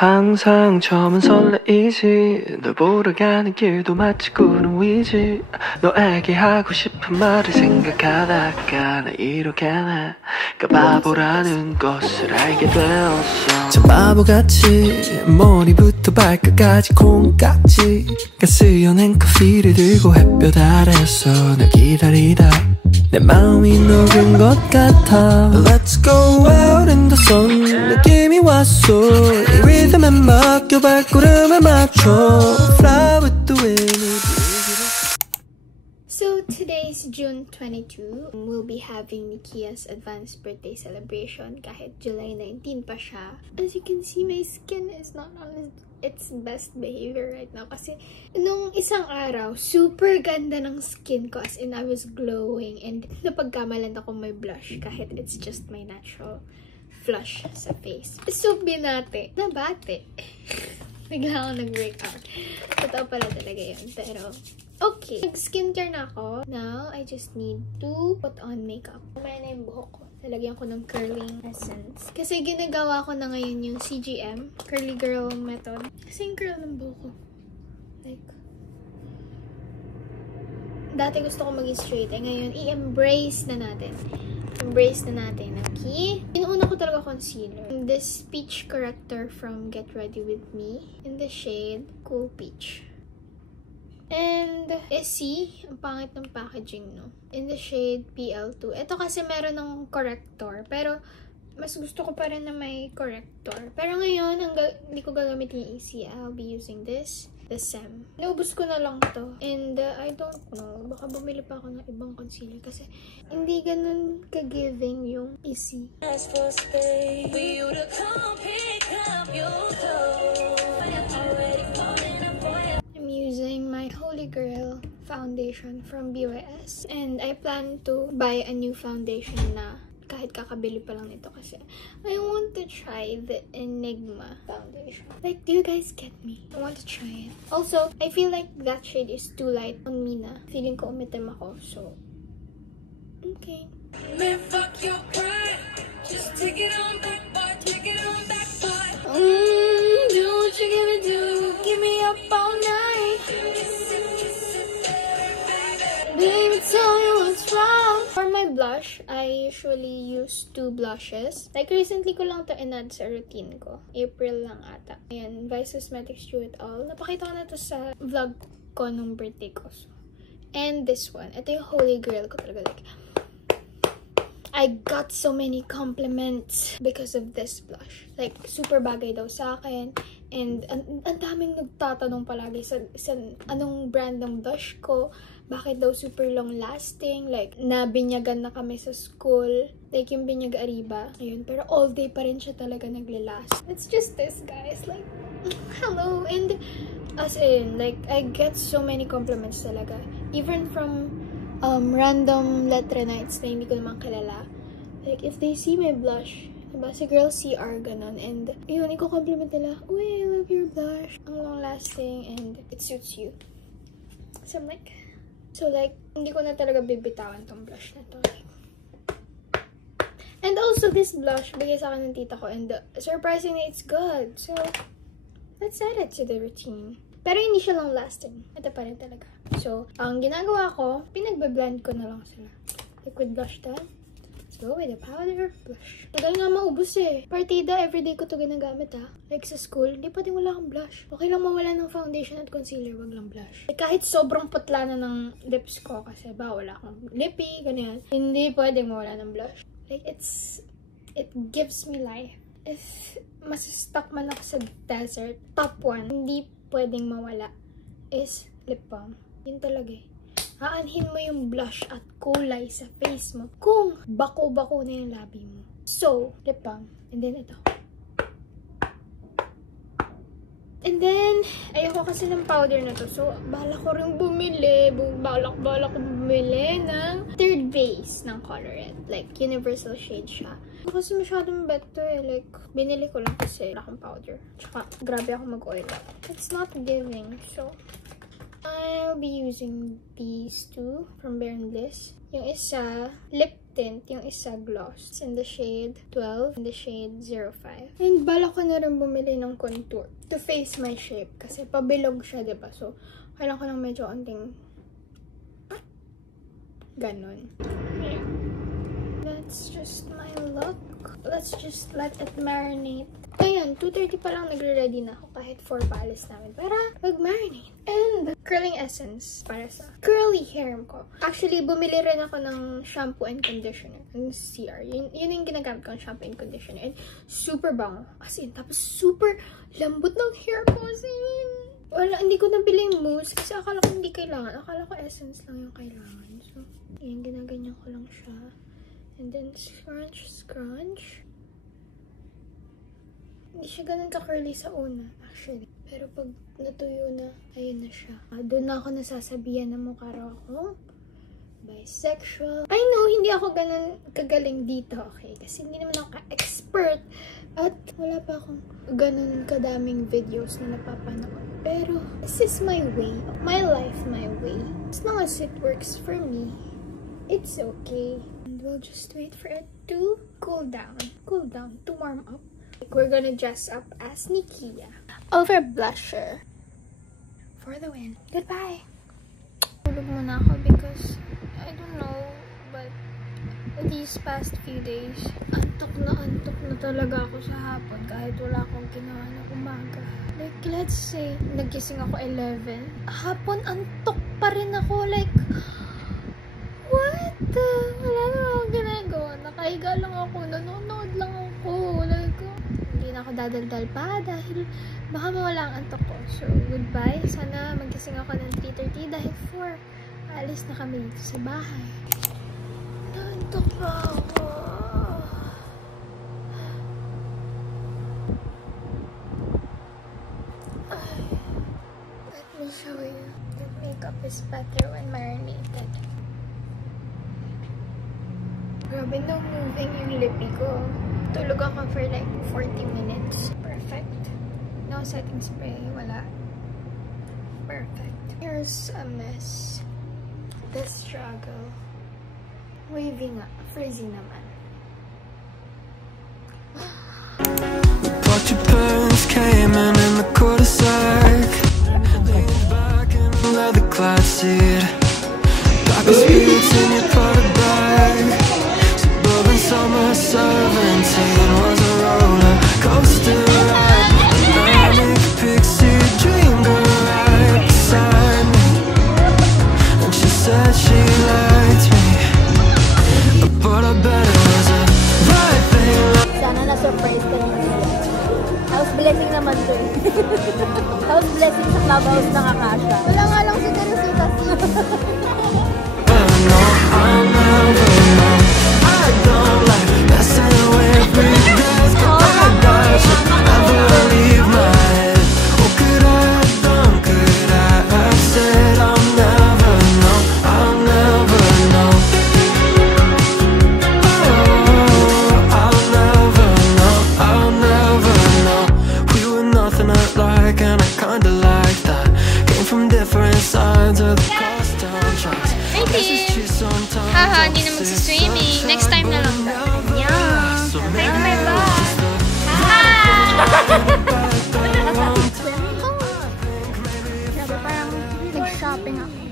항상 처음은 설레이지 널 보러 가는 길도 마치 구름 위지 너에게 하고 싶은 말을 생각하다가 나 이렇게 내가 바보라는 것을 알게 되었어. 참 바보같이 머리부터 발끝까지 콩깍지가 쓰여낸 커피를 들고 햇볕 아래서 널 기다리다 내 마음이 녹은 것 같아. Let's go out in the sun 느낌이 왔어. 이 리듬에 맡겨 발걸음에 맞춰 Fly with the wind. So today is June 22. We'll be having Nikia's advanced birthday celebration kahit July 19 pa siya. As you can see, my skin is not on its best behavior right now kasi nung isang araw, super ganda ng skin ko, as in I was glowing, and napagkamalan ako may blush kahit it's just my natural flush sa face. So binate, nabate. Bigla ako nag-breakout. Totoo pala talaga yun, pero okay. Nag-skincare na ako. Now, I just need to put on makeup. Kumaya na yung buhok ko. Lalagyan ko ng curling essence. Kasi ginagawa ko na ngayon yung CGM, Curly Girl method. Kasi yung curl ng buhok ko. Like, dati gusto ko maging straight. Ngayon, i-embrace na natin. Embrace na natin ang key. Inuuna ko talaga concealer. This peach corrector from Get Ready With Me in the shade Cool Peach. And see, ang pangit ng packaging, no? In the shade PL2. Ito kasi meron ng corrector, pero mas gusto ko pa rin na may corrector. Pero ngayon, hindi ko gagamitin yung EC. I'll be using this. The SEM. Naubos ko na lang to. And I don't know. Baka bumili pa ako ng ibang concealer kasi hindi ganun ka-giving yung EC. I'm using my Holy Grail foundation from BYS. And I plan to buy a new foundation na kahit kakabili pa lang nito kasi I want to try the Enigma foundation. Like, do you guys get me? I want to try it. Also, I feel like that shade is too light on me na. Feeling ko umitim ako, so okay. Man, fuck your pride. Just take it on back, boy. Take it on back, boy. Do what you give me do. Give me up all night. Baby, tell me what's wrong. For my blush, I usually use two blushes. Like, recently ko lang to in-add sa routine ko. April lang ata. Ayan, Vice Cosmetics Do It All. Napakita ko na to sa vlog ko nung birthday ko. So, and this one. Ito yung Holy Grail ko talaga. Like, I got so many compliments because of this blush. Like, super bagay daw sa akin. And ang daming nagtatanong palagi sa anong brand ng blush ko. Bakit daw super long lasting. Like, nabinyagan na kami sa school. Like, yung binyag Ariba. Ayun, pero all day pa rin siya talaga naglalast. It's just this, guys. Like, hello. And as in, like, I get so many compliments talaga. Even from random letrenites na hindi ko naman kilala. Like, if they see my blush, diba, si Girl CR, ganon. And, yun, iko-compliment nila, uy, I love your blush. Ang long-lasting and it suits you. So, I'm like, hindi ko na talaga bibitawan tong blush na to. And also, this blush, bigay sa akin ng tita ko. And surprisingly, it's good. So, let's add it to the routine. Pero hindi siya long-lasting. Ito pa rin talaga. So, ang ginagawa ko, pinagbe-blend ko na lang sila. Liquid blush done. Let's go with the powder blush. Tagal nga maubos eh. Partida, everyday ko to ginagamit ha. Like sa school, hindi pa din wala akong blush. Okay lang mawala ng foundation at concealer, wag lang blush. Like, kahit sobrang putla na ng lips ko, kasi wala akong lippy, ganyan. Hindi pwedeng mawala ng blush. Like, it gives me life. If masistuck man ako sa desert, top 1, hindi pwedeng mawala is lip balm. Yun talaga eh. Aanhin mo yung blush at kulay sa face mo kung bako-bako na yung labi mo. So, lip balm. And then ito. And then, ayoko kasi ng powder na to. So, balak ko rin bumili. Balak ko bumili ng third base ng Colourette. Like, universal shade siya. Kasi masyadong bet to eh. Like, binili ko lang kasi wala akong powder. Tsaka, grabe ako mag-oil. It's not giving. So, I'll be using these two from Bare & Bliss. Yung isa, lip tint, yung isa gloss. It's in the shade 12, in the shade 05. And bala ko na rin bumili ng contour to face my shape. Kasi pabilog siya, diba? So, kailangan ko lang medyo onting ganon. That's just my look. Let's just let it marinate. Ayan, 2:30 pa lang nagre-ready na ako kahit 4 pa alis namin para mag-marinate. And curling essence para sa curly hair ko. Actually, bumili rin ako ng shampoo and conditioner. Ang CR. Yun yung ginagamit ko ng shampoo and conditioner. And super bango. As in, tapos super lambot ng hair ko. As in, wala, hindi ko nabili yung mousse kasi akala ko hindi kailangan. Akala ko essence lang yung kailangan. So, ayan, ginaganyan ko lang siya. And then, scrunch, scrunch. Hindi siya ganun ka-curly sa una, actually. Pero pag natuyo na, ayun na siya. Doon na ako nasasabihan na mukha raw akong bisexual. I know, hindi ako ganun kagaling dito, okay? Kasi hindi naman ako ka-expert. At wala pa akong ganun kadaming videos na napapanood. Pero, this is my way. My life, my way. As long as it works for me, it's okay. And we'll just wait for it to cool down. Cool down, to warm up. We're gonna dress up as Nikia. Over blusher. For the win. Goodbye! Tulog muna ako because, I don't know, but these past few days, antok na talaga ako sa hapon kahit wala akong ginawa na umaga. Like, let's say, nagising ako 11. Hapon, antok pa rin ako. Like, what? Wala na akong ginagawa. Nakahiga lang ako. Nanonood lang ako. Like, hindi na ako dadaldal pa dahil baka mawala ang antok ko. So, goodbye. Sana magising ako ng 3:30 dahil 4. Alis na kami dito sa bahay. Naantok na ako. Let me show you. The makeup is better when marinated. Grabe, no moving yung lippy ko. Tulog ako for like 40 minutes. Perfect. No setting spray. Wala. Perfect. Here's a mess. The struggle. Wavy nga. Frizzy naman. But your parents came in the cul-de-sac. Leaned back in the leather clad seat. Pocket speeds in your powder bag. Suburban summer 17 was a roller coaster ride. Manic pixie dream girl right beside me. And she said she liked me, but I bet it was a right thing. Sana na-surprise ka naman. House blessing naman to eh. House blessing sa clubhouse nakakasya. Wala nga lang si Teresita. No, I'll never know. I don't like messing with regrets. I don't ever leave my head. What could I have done? Could I have said I'll never know? I'll never know. Oh, I'll never know. I'll never know. We were nothing alike, and I kinda like that. Came from different sides of the crosstown tracks. Haha, hindi na magsiswimming. Next time na lang daw. Yeah. Thank my vlog.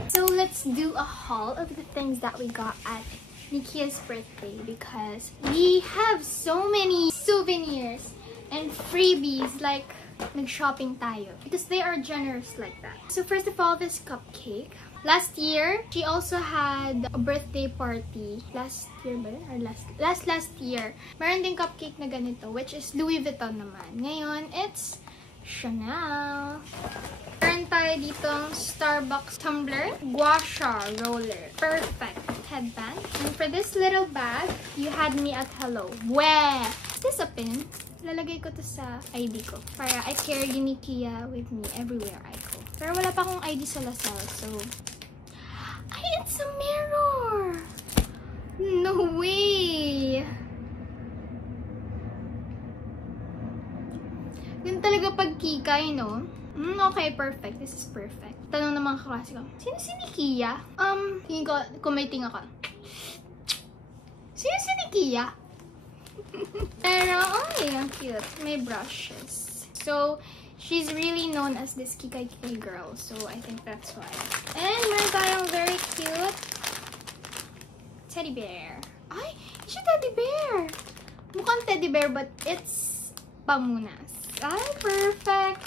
So let's do a haul of the things that we got at Nikia's birthday because we have so many souvenirs and freebies, like nag-shopping tayo because they are generous like that. So first of all, this cupcake. Last year, she also had a birthday party. Last year ba yun? Or last year. Meron din cupcake na ganito, which is Louis Vuitton naman. Ngayon, it's Chanel. Meron tayo ditong Starbucks tumbler. Gua Sha roller. Perfect headband. And for this little bag, you had me at hello. Weh! Is this a pin? Lalagay ko to sa ID ko. Para I carry Nikia with me everywhere I go. Pero wala pa akong ID sa Lasal, so... Ay, it's a mirror! No way! Ganun talaga pag kikay, no? Okay, perfect. This is perfect. Tanong ng mga kaklase ko, sino si Nikia? Tingin ko, kumiting ako. Sino si Nikia? Pero, ang cute. May brushes. So, she's really known as this Kikay girl. So, I think that's why. And meron tayong very cute teddy bear. Ay, it's a teddy bear! Mukhang teddy bear, but it's pamunas. Ay, perfect!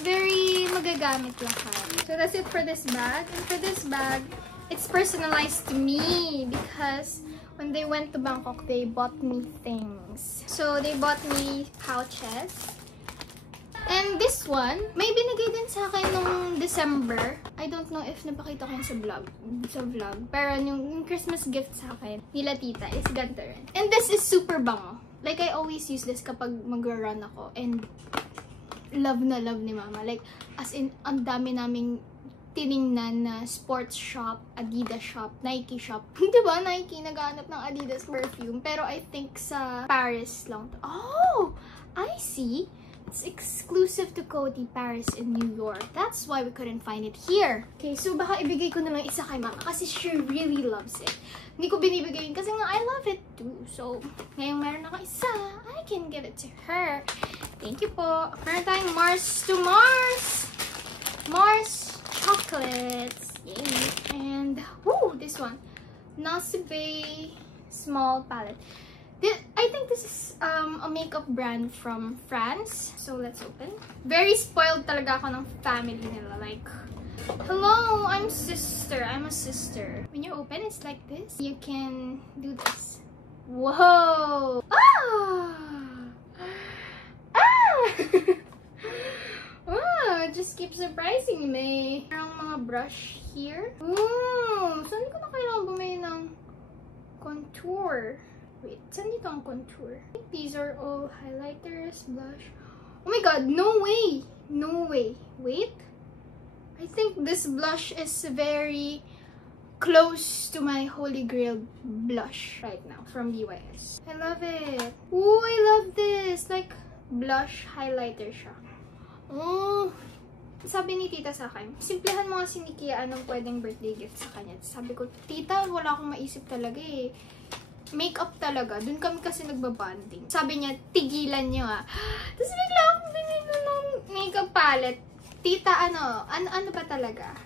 Very magagamit lahat. So, that's it for this bag. And for this bag, it's personalized to me because when they went to Bangkok, they bought me things. So, they bought me pouches. And this one, may binigay din sa akin nung December. I don't know if napakita ko yun sa vlog. Pero yung Christmas gift sa akin, nila tita, is ganito rin. And this is super bango. Like, I always use this kapag mag-run ako. And love na love ni mama. Like, as in, ang dami naming tiningnan na sports shop, Adidas shop, Nike shop. Diba? Nike naghahanap ng Adidas perfume. Pero I think sa Paris lang to. Oh! I see. It's exclusive to Coty Paris in New York. That's why we couldn't find it here. Okay, so baka ibigay ko na lang isa kay mama kasi she really loves it. Hindi ko binibigay yun kasi nga I love it too. So, ngayong meron ako isa, I can give it to her. Thank you po. Meron tayong Mars to Mars! Mars chocolates. Yay. And, woo, this one. Nasibe small palette. I think this is a makeup brand from France. So, let's open. Very spoiled talaga ako ng family nila. Like, hello, I'm a sister. When you open, it's like this. You can do this. Whoa! Ah! Ah! Oh, it just keeps surprising me. Merong mga brush here. Saan ko na kailangan bumili ng contour? Wait, saan dito ang contour? These are all highlighters, blush. Oh my god, no way! No way. Wait. I think this blush is very close to my Holy Grail blush right now from BYS. I love it. Oh, I love this. Like, blush highlighter siya. Oh, sabi ni tita sa akin, simplihan mo nga si Nikia anong pwedeng birthday gift sa kanya. Sabi ko, tita, wala akong maisip talaga eh. Makeup talaga. Doon kami kasi nagbabanding. Sabi niya, tigilan niyo ah. Tapos bigla akong binili ng makeup palette. Tita, ano ba talaga?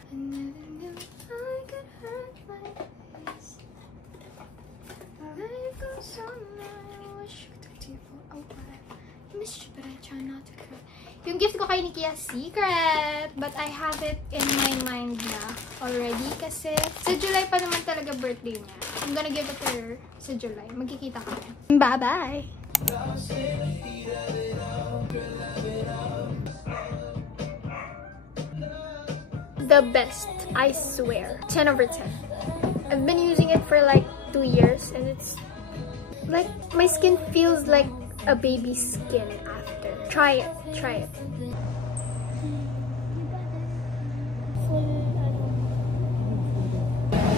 But I try not to cry. Yung gift ko kay Nikia, secret! But I have it in my mind na already kasi sa July pa naman talaga birthday niya. I'm gonna give it to her sa July. Magkikita kami. Bye-bye! The best, I swear. 10 over 10. I've been using it for like 2 years and it's like my skin feels like a baby's skin after. Try it. Try it.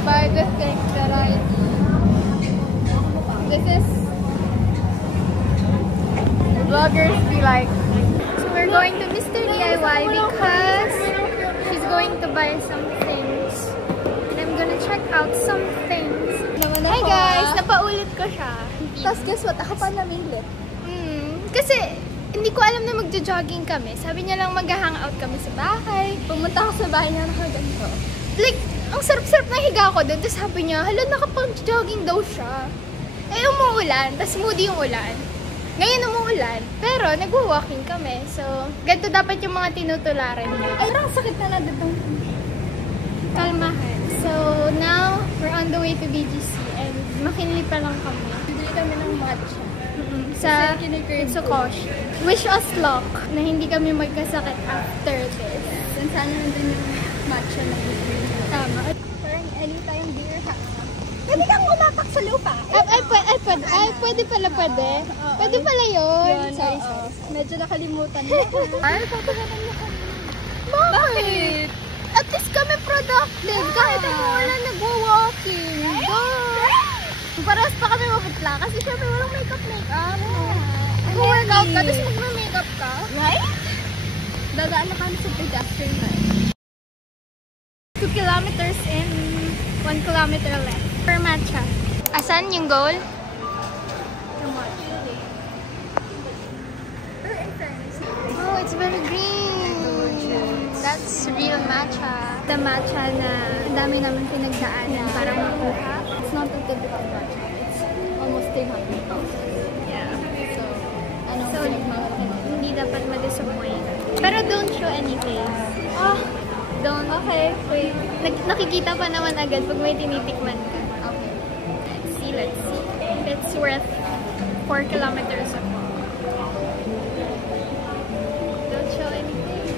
By the things that I do. This is vloggers be like. So we're going to Mr. DIY because she's going to buy some things. And I'm gonna check out some things. Hi guys! Napaulit ko siya. Tapos guess what? Ako pa naminglit. Kasi hindi ko alam na magja-jogging kami. Sabi niya lang mag-hangout kami sa bahay. Pumunta ako sa bahay niya nakaganto. Like, ang sarap-sarap na higa ko doon. Tapos sabi niya, hala, nakapag-jogging daw siya. Eh, umuulan. Tapos moody yung ulan. Ngayon umuulan. Pero, nag-walking kami. So, ganito dapat yung mga tinutularan niya. Ay, parang sakit na dito. Kalmahan. So, now, we're on the way to BGC. And McKinley pa lang kami. Bili kami ng matcha. Sa Sokosh. Wish us luck na hindi kami magkasakit after this. And sana nandun yung matcha na ito. Tama. Parang anytime beer ha. Pwede kang umapak sa lupa. Pwede pala, pwede. Pwede pala yun. Sorry. Medyo nakalimutan mo. Ay, papagatan mo kami. Bakit? At least kami productive. Kahit ang wala nag-walking. Parehas pa kami maputla kasi syempre walang makeup. Mag-workout ka, tapos mag-makeup ka. Right? Dadaan na kami sa pedestrian line. 2 kilometers and 1 kilometer left. Per matcha. Asan yung goal? too much. Oh, it's very green. That's real matcha. The matcha na ang dami naman pinagdaanan para makuha. It's not a typical matcha. It's almost 300,000. Yeah. So, anong pinagmahal? Hindi dapat ma-disappoint. Pero don't show any face. Ah, Don't. okay. Wait. Nakikita pa naman agad pag may tinitikman ka. Okay. Let's see, let's see. It's worth 4 kilometers of walk. Don't show any face.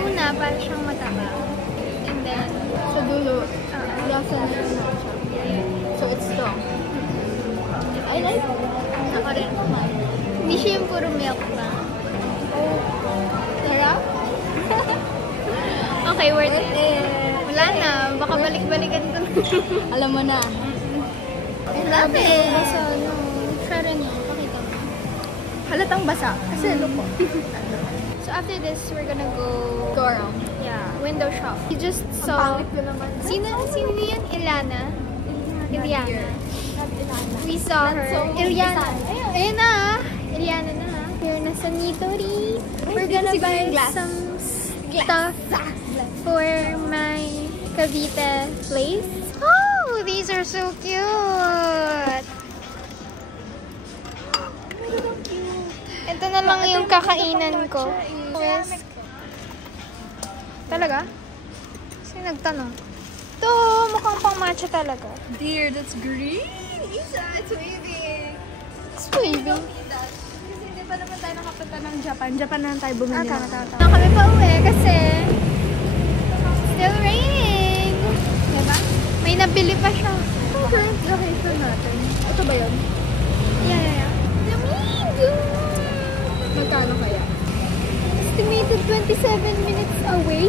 Una, para siyang mataba. And then, Sa dulo, lasa na yung matcha. So, it's strong. I like it. ako rin. Hindi siya yung puro milk ba? Sarap? Okay, worth it. Wala na. Baka balik-balikan ko na. Alam mo na. Love it. Basa, no. Try rin mo. Pakita mo. Halatang basa. Kasi look mo. So after this, we're gonna go... Go around. Yeah, window shop. We just saw... Pangit ko naman. Sino yun? Iliana? Iliana. We saw her. so Iliana. Ayun. Ayun na. Iliana na. Here na sa Nitori. We're gonna buy glass. some stuff for my Cavite place. Oh, these are so cute. Ito na lang yung kakainan ko. Yes. Talaga? Sino nagtanong? Ito, mukhang pang matcha talaga. Dear, that's green. Isa, it's waving. It's waving. Kasi hindi pa naman tayo nakapunta ng Japan. Japan na lang tayo bumili. Tama. Kami pa uwi kasi still raining. Diba? May nabili pa siya. Ang current location natin. Ito ba yun? Yeah. Lamig! Magkano kaya? Estimated 27 minutes away.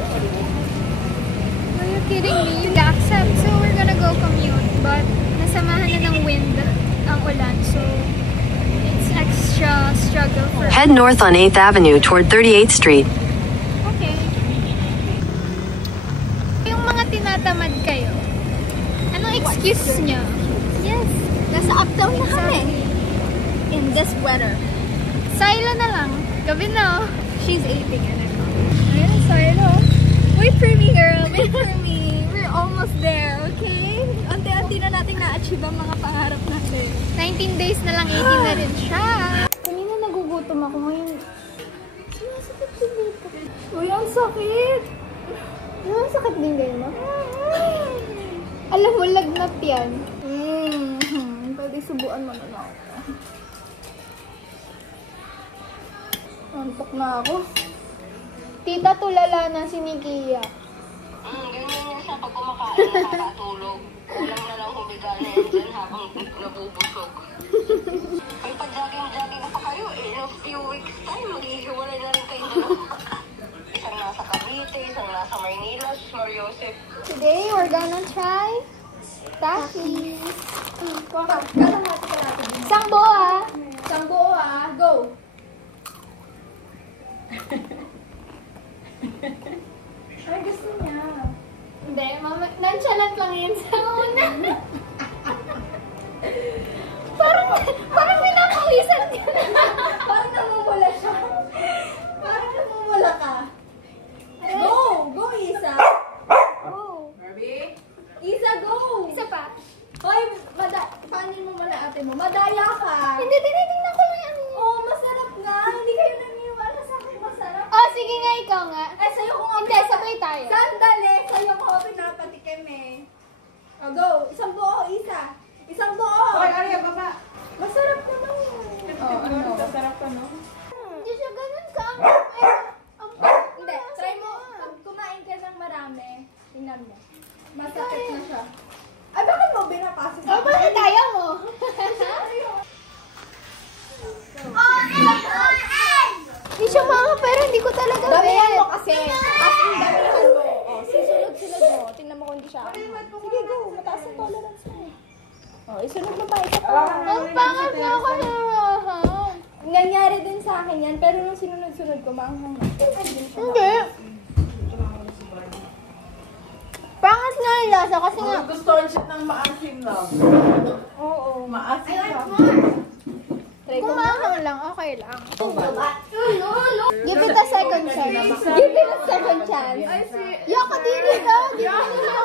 Are you kidding me? You accept, so we're gonna go commute. But nasamahan na ng wind ang ulan, so it's extra struggle for us. Head north on 8th Avenue toward 38th Street. Okay. Yung mga tinatamad kayo, anong excuse nyo? Yes. Nasa uptown na kami. In this weather. Silo na lang. Gabi na. She's eating in it. Ayan, Silo. Wait for me, girl. Wait for me. We're almost there, okay? Unti-unti na natin na-achieve ang mga pangarap natin. 19 days na lang, 18 na rin siya. Kanina nagugutom ako ngayon. Sumasakit din dito. Uy, ang sakit! Ang sakit din kayo, ma? Alam mo, lagnat yan. Pwede subuan mo na lang ako. Antok na ako. Tita, tulala na si Nikia. Ganyan yan siya pag kumakain, nakakatulog. Kulang na lang humiga na yan dyan habang nabubusog. Ay, pag-jogging-jogging pa kayo, in a few weeks time, maghihiwalay na rin kayo dalawa. Isang nasa Cavite, isang nasa Maynila, Mariosep. Today, we're gonna try Takis. Isang boa. Isang buo ah. Go! Ay, gusto niya. Hindi, mama, nonchalant lang yun sa una. parang pinapawisan ka na. Parang namumula siya. Parang namumula ka. Go! Go, Isa! Oh. Isa, go! Isa pa. Hoy, panin mo muna ate mo. Madaya ka! Hindi, tinitingnan ko lang yan. Oh, masarap nga! Hindi kayo naniniwala sa akin masarap. Oh, sige nga, ikaw nga. Ay, sa'yo ko nga. Hindi, sabay tayo. Sandali! Sa'yo ko pinapatikim eh. Oh, go! Isang buo, Isa! Isang buo! Hoy, Arya, baba! Masarap ka no? Oh, ano? Masarap ka no? Hindi siya ganun ka. Hindi, try mo. Pag kumain ka ng marami, tingnan mo. Masakit na siya. Ay, bakit mo binapasok? Oh, bakit ayaw mo? Hindi siya mga, pero hindi ko talaga Damihan mo bet. kasi. Kasi damihan mo. Oh, sisunod-sunod mo. Tingnan mo kung hindi siya. Sige, go. Mataas ang tolerance mo. Oh, isunod mo pa. Isa pa. Ang pangat na ako na rahan. Nangyari din sa akin yan, pero nung sinunod-sunod ko, maanghang. Hindi. nga yung lasa kasi nga. Gusto siya ng maasim lang. Oo, maasim lang. Kung maanghang lang, okay lang. Give it a second chance. Give it a second chance. Yoko, dito. Dito.